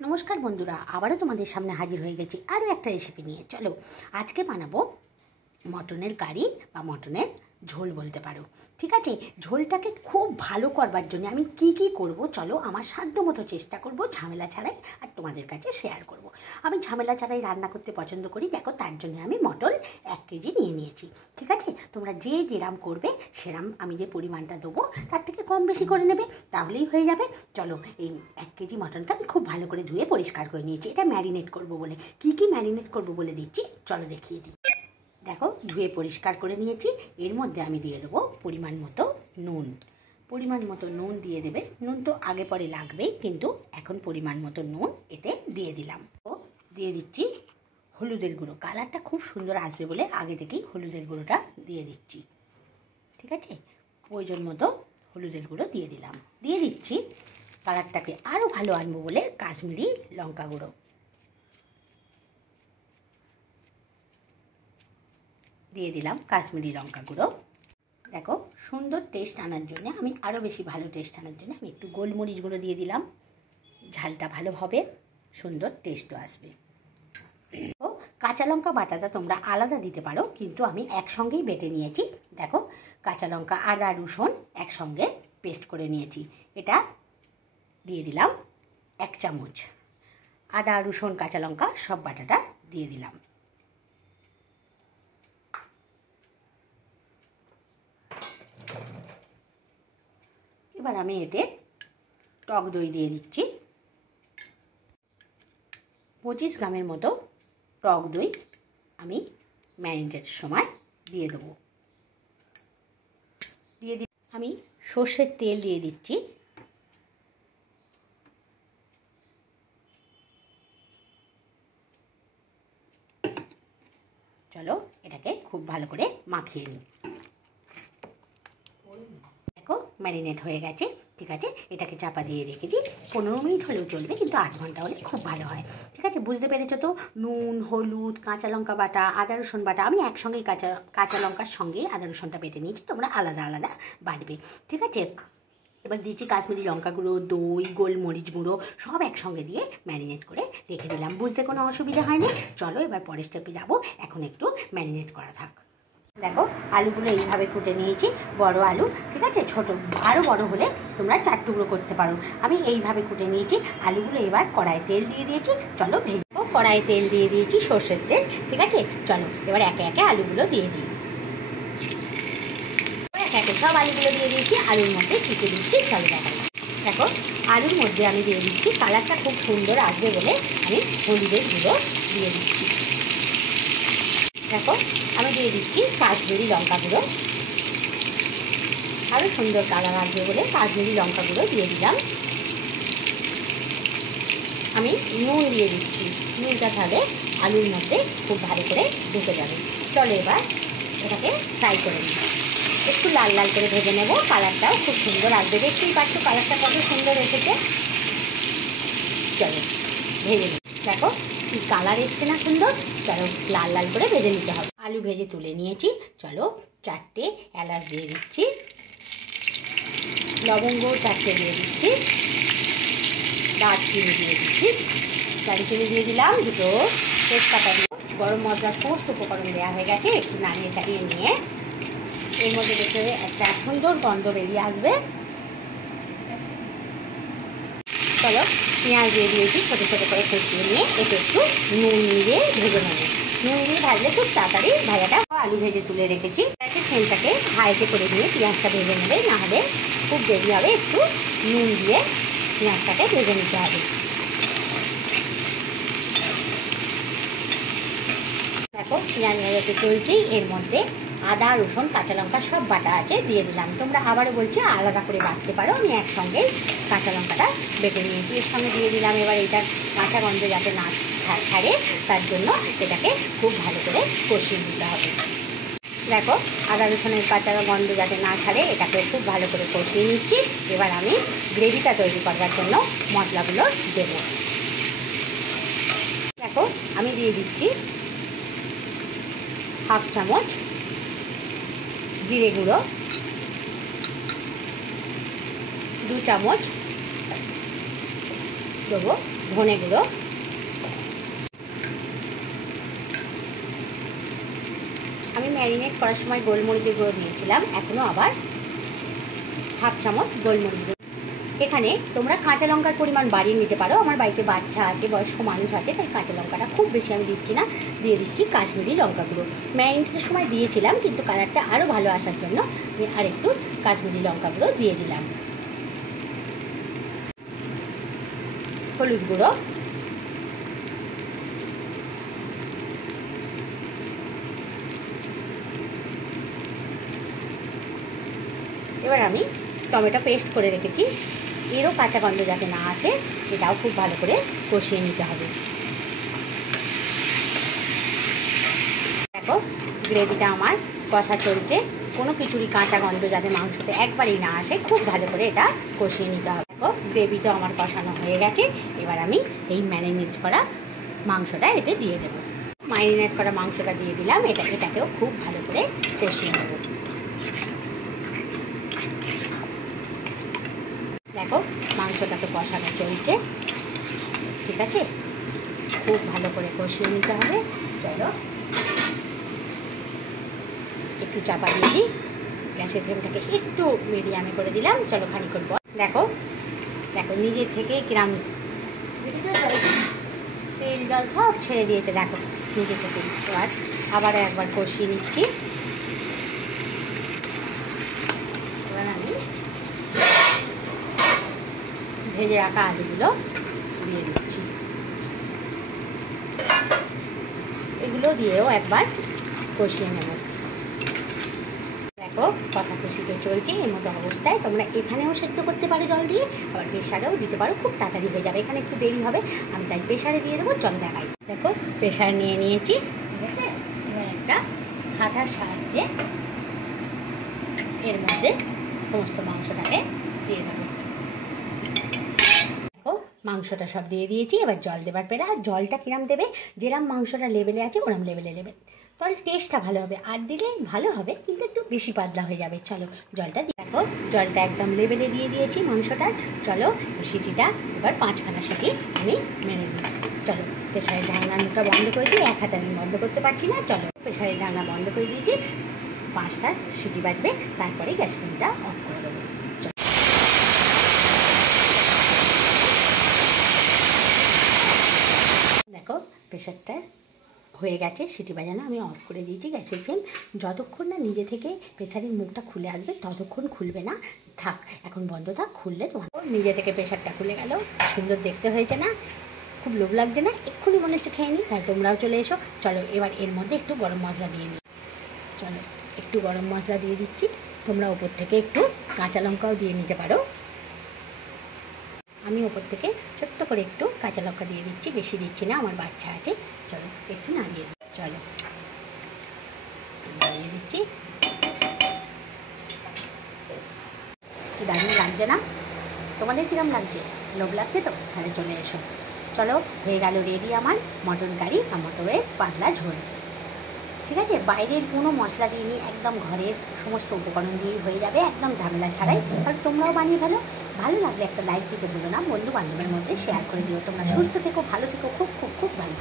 নমস্কার বন্ধুরা, আবারও তোমাদের সামনে হাজির হয়ে গেছি আরও একটা রেসিপি নিয়ে। চলো আজকে বানাবো মটনের কারি বা মটনের ঝোল বলতে পারো। ঠিক আছে, ঝোলটাকে খুব ভালো করবার জন্য আমি কি করব চলো আমার সাধ্য মতো চেষ্টা করব, ঝামেলা ছাড়াই আর তোমাদের কাছে শেয়ার করব। আমি ঝামেলা ছাড়াই রান্না করতে পছন্দ করি। দেখো, তার জন্য আমি মটন 1 কেজি নিয়ে নিয়েছি। ঠিক আছে, তোমরা যে যেরাম করবে সেরাম আমি যে পরিমাণটা দেবো তার থেকে কম বেশি করে নেবে, তাহলেই হয়ে যাবে। চলো, এই 1 কেজি মটনটা আমি খুব ভালো করে ধুয়ে পরিষ্কার করে নিয়েছি। এটা ম্যারিনেট করব বলে কি ম্যারিনেট করব বলে দিচ্ছি, চলো দেখিয়ে দিই। দেখো, ধুয়ে পরিষ্কার করে নিয়েছি। এর মধ্যে আমি দিয়ে দেবো পরিমাণ মতো নুন। পরিমাণ মতো নুন দিয়ে দেবে। নুন তো আগে পরে লাগবেই, কিন্তু এখন পরিমাণ মতো নুন এতে দিয়ে দিলাম। ও দিয়ে দিচ্ছি হলুদের গুঁড়ো। কালারটা খুব সুন্দর আসবে বলে আগে থেকেই হলুদের গুঁড়োটা দিয়ে দিচ্ছি। ঠিক আছে, প্রয়োজন মতো হলুদের গুঁড়ো দিয়ে দিলাম। দিয়ে দিচ্ছি কালারটাকে আরও ভালো আনবো বলে কাশ্মীরি লঙ্কা গুঁড়ো দিয়ে দিলাম। কাশ্মীরি লঙ্কা গুঁড়ো দেখো, সুন্দর টেস্ট আনার জন্য আমি আরও বেশি ভালো টেস্ট আনার জন্য আমি একটু গোলমরিচ গুঁড়ো দিয়ে দিলাম। ঝালটা ভালো হবে, সুন্দর টেস্টও আসবে। ও কাঁচা লঙ্কা বাটাটা তোমরা আলাদা দিতে পারো, কিন্তু আমি একসঙ্গেই বেটে নিয়েছি। দেখো, কাঁচা লঙ্কা আদা রসুন একসঙ্গে পেস্ট করে নিয়েছি। এটা দিয়ে দিলাম 1 চামচ। আদা রসুন কাঁচা লঙ্কা সব বাটাটা দিয়ে দিলাম। এবার আমি এতে টক দই দিয়ে দিচ্ছি। 25 গ্রামের মতো টক দই আমি ম্যারিনেটের সময় দিয়ে দেবো। আমি সর্ষের তেল দিয়ে দিচ্ছি। চলো এটাকে খুব ভালো করে মাখিয়ে নিই। দেখো, ম্যারিনেট হয়ে গেছে। ঠিক আছে, এটাকে চাপা দিয়ে রেখে দিই। 15 মিনিট হলেও চলবে, কিন্তু 8 ঘন্টা হলে খুব ভালো হয়। ঠিক আছে, বুঝতে পেরেছো তো? নুন, হলুদ, কাঁচা লঙ্কা বাটা, আদা রসুন বাটা আমি একসঙ্গেই কাঁচা লঙ্কার সঙ্গেই আদা রসুনটা বেটে নিয়েছি। তোমরা আলাদা আলাদা বাটবে। ঠিক আছে, এবার দিয়েছি কাশ্মীরি লঙ্কা গুঁড়ো, দই, গোলমরিচ গুঁড়ো সব একসঙ্গে দিয়ে ম্যারিনেট করে রেখে দিলাম। বুঝতে কোনো অসুবিধা হয়নি। চলো এবার পরের স্টেপে যাবো। এখন একটু ম্যারিনেট করা থাক। দেখো, আলুগুলো এইভাবে কুটে নিয়েছি, বড় আলু। ঠিক আছে, ছোট আরও বড় হলে তোমরা 4 টুকরো করতে পারো। আমি এইভাবে কুটে নিয়েছি আলুগুলো। এবার কড়াইয়ে তেল দিয়ে দিয়েছি, চলো ভেজবো। কড়াইয়ে তেল দিয়ে দিয়েছি, সর্ষের তেল। ঠিক আছে, চলো এবার একে একে আলুগুলো দিয়ে দিই। একে একে সব আলুগুলো দিয়ে দিয়েছি। আলুর মধ্যে টিকে দিচ্ছি। চলো দেখো, আলুর মধ্যে আমি দিয়ে দিচ্ছি, কালারটা খুব সুন্দর আসবে বলে আমি হলুদের গুঁড়ো দিয়ে দিচ্ছি। দেখো, আমি দিয়ে দিচ্ছি কাশ্মীরি লঙ্কা গুঁড়ো। আরও সুন্দর কালার আসবে বলে কাশ্মীরি লঙ্কা গুঁড়ো দিয়ে দিলাম। আমি নুন দিয়ে দিচ্ছি। নুনটা তাহলে আলুর মধ্যে খুব ভালো করে ঢুকে যাবে। চলো এবার এটাকে ফ্রাই করে নিই। একটু লাল লাল করে ভেজে নেব। কালারটাও খুব সুন্দর আসবে। দেখতেই পাচ্ছ কালারটা কত সুন্দর এসেছে। চলো ভেজে নিই। দেখো কি কালার এসছে না সুন্দর। চলো লাল লাল করে ভেজে নিতে হবে। আলু ভেজে তুলে নিয়েছি। চলো 4টে এলাচ দিয়ে দিচ্ছি, লবঙ্গ 4টে দিয়ে দিচ্ছি, দারচিনি দিয়ে দিচ্ছি, দারচিনি দিয়ে দিলাম 2টো তেজপাতা দিয়ে। গরম মশলা সমস্ত উপকরণ দেওয়া হয়ে গেছে। একটু নাড়িয়ে চাড়িয়ে নিয়ে এর মধ্যে দেখতে একটা সুন্দর গন্ধ বেরিয়ে আসবে। চলো পেঁয়াজ দিয়ে দিয়েছি, ছোটো ছোটো করে কুচিয়ে নিয়ে এতে একটু নুন দিয়ে ভেজে নেব। নুন দিয়ে ভাজলে খুব তাড়াতাড়ি ভাজাটা। আলু ভেজে তুলে রেখেছি। ফ্লেমটাকে হাইতে করে দিয়ে পেঁয়াজটা ভেজে নেবে, নাহলে খুব দেরি হবে। একটু নুন দিয়ে পেঁয়াজটাকে ভেজে নিতে হবে। দেখো, পেঁয়াজ ভাজাতে চলছি। এর মধ্যে আদা রসুন কাঁচা লঙ্কা সব বাটা আছে, দিয়ে দিলাম। তোমরা আবারও বলছি আলাদা করে বাটতে পারো। আমি একসঙ্গে কাঁচা লঙ্কাটা বেটে নিয়েছি, এর সঙ্গে দিয়ে দিলাম। এবার এটা কাঁচা গন্ধ যাতে না ছাড়ে তার জন্য এটাকে খুব ভালো করে কষিয়ে দিতে হবে। দেখো, আদা রসুনের কাঁচা গন্ধ যাতে না ছাড়ে এটাকে খুব ভালো করে কষিয়ে নিচ্ছি। এবার আমি গ্রেভিটা তৈরি করার জন্য মশলাগুলো দেবো। দেখো, আমি দিয়ে দিচ্ছি 1/2 চামচ জিরে গুঁড়ো, 2 চামচ দেবো ধনে গুঁড়ো, আমি ম্যারিনেট করার সময় গোলমরিচের গুঁড়ো দিয়েছিলাম, এখনও আবার হাফ চামচ গোলমরিচ গুঁড়ো। এখানে তোমরা কাঁচা লঙ্কার পরিমাণ বাড়িয়ে নিতে পারো, আমার বাড়িতে বাচ্চা আছে, বয়স্ক মানুষ আছে, তাই কাঁচা লঙ্কাটা খুব বেশি আমি দিচ্ছি না, দিয়ে দিচ্ছি কাশ্মীরি লঙ্কা গুঁড়ো। ম্যারিনেটের সময় দিয়েছিলাম, কিন্তু কালারটা আরও ভালো আসার জন্য আমি আরেকটু কাশ্মীরি লঙ্কা গুঁড়ো দিয়ে দিলাম। হলুদ গুঁড়ো, এবার আমি টমেটো পেস্ট করে রেখেছি, এরও কাঁচা গন্ধ যাতে না আসে এটাও খুব ভালো করে কষিয়ে নিতে হবে। দেখো গ্রেভিটা আমার কষা চলছে, কোনো কিছুরই কাঁচা গন্ধ যাতে মাংসতে একবারেই না আসে, খুব ভালো করে এটা কষিয়ে নিতে হবে। দেখো গ্রেভিটা আমার কষানো হয়ে গেছে, এবার আমি এই ম্যারিনেট করা মাংসটা এতে দিয়ে দেবো। ম্যারিনেট করা মাংসটা দিয়ে দিলাম, এটাকেও খুব ভালো করে কষিয়ে নেব। দেখো মাংসটাকে কষানো চলছে, ঠিক আছে, খুব ভালো করে কষিয়ে নিতে হবে। চলো একটু চাপা দিয়ে দিই, গ্যাসের ফ্লেমটাকে একটু মিডিয়ামে করে দিলাম। চলো খানিক্ষণ পর দেখো দেখো নিজের থেকে কিরাম তেল জল সব ছেড়ে দিয়েছে, দেখো নিজে থেকে। আবার একবার কষিয়ে নিচ্ছি। এবার আমি ভেজে রাখা আলুগুলো দিয়ে দিচ্ছি, এগুলো দিয়েও একবার কষিয়ে নেব। দেখো কথা কষিতে চলছে, এর মতো অবস্থায় তোমরা এখানেও সেদ্ধ করতে পারো জল দিয়ে, আবার প্রেশারেও দিতে পারো, খুব তাড়াতাড়ি হয়ে যাবে। এখানে একটু দেরি হবে, আমি তাই প্রেশারে দিয়ে দেবো। চলো দেখাই। দেখো প্রেশার নিয়ে নিয়েছি, ঠিক আছে, এবার একটা হাতার সাহায্যে এর মধ্যে সমস্ত মাংসটাকে দিয়ে দেবো। দেখো মাংসটা সব দিয়ে দিয়েছি, এবার জল দেবার পেরে। আর জলটা কিরাম দেবে, যেরাম মাংসটা লেভেলে আছে ওরম লেভেলে নেবে, তাহলে টেস্টটা ভালো হবে। আর দিলে ভালো হবে, কিন্তু একটু বেশি পাতলা হয়ে যাবে। চলো জলটা দিয়ে, দেখো জলটা একদম লেভেলে দিয়ে দিয়েছি মাংসটার। চলো সিটিটা এবার 5খানা সিটি আমি মেরে নিই। চলো প্রেশারের ঢাকনাটা বন্ধ করে দিই, এক হাতে আমি বন্ধ করতে পারছি না। চলো প্রেশারের ঢাকনা বন্ধ করে দিয়েছি, 5টা সিটি বাজবে, তারপরে গ্যাস ফ্লেমটা অফ করে দেবো। দেখো প্রেশারটা হয়ে গেছে, সিটি বাজানো আমি অফ করে দিয়েছি গ্যাসের ফ্লেম। যতক্ষণ না নিজে থেকে প্রেশারের মুখটা খুলে আসবে ততক্ষণ খুলবে না, থাক এখন বন্ধ থাক। খুললে তোমার নিজে থেকে প্রেশারটা খুলে গেল, সুন্দর দেখতে হয়েছে না, খুব লোভ লাগছে না, এক্ষুনি মনে হচ্ছে খেয়ে নিই, তাই তোমরাও চলে এসো। চলো এবার এর মধ্যে একটু গরম মশলা দিয়ে নিই। চলো একটু গরম মশলা দিয়ে দিচ্ছি, তোমরা ওপর থেকে একটু কাঁচা লঙ্কাও দিয়ে নিতে পারো। আমি ওপর থেকে ছোট্ট করে একটু কাঁচা লঙ্কা দিয়ে দিচ্ছি, বেশি দিচ্ছি না, আমার বাচ্চা আছে। চলো একটু নাড়িয়ে দিই, চলো নাড়িয়ে দিচ্ছি। কি দারুণ লাগছে না? তোমাদের কিরম লাগছে? লোভ লাগছে তো? তাহলে চলে এসো। চলো হয়ে গেল রেডি আমার মটন কারি বা মটনের পাতলা ঝোল। ঠিক আছে, বাইরের কোনো মশলা দিইনি, একদম ঘরের সমস্ত উপকরণ দিয়েই হয়ে যাবে, একদম ঝামেলা ছাড়াই। আর তোমরাও বানিয়ে ফেলো। ভালো লাগলে একটা লাইক দিতে ভুলো না, বন্ধু বান্ধবের মধ্যে শেয়ার করে দিও। তোমরা সুস্থ থেকো, ভালো থেকো, খুব খুব খুব ভালো।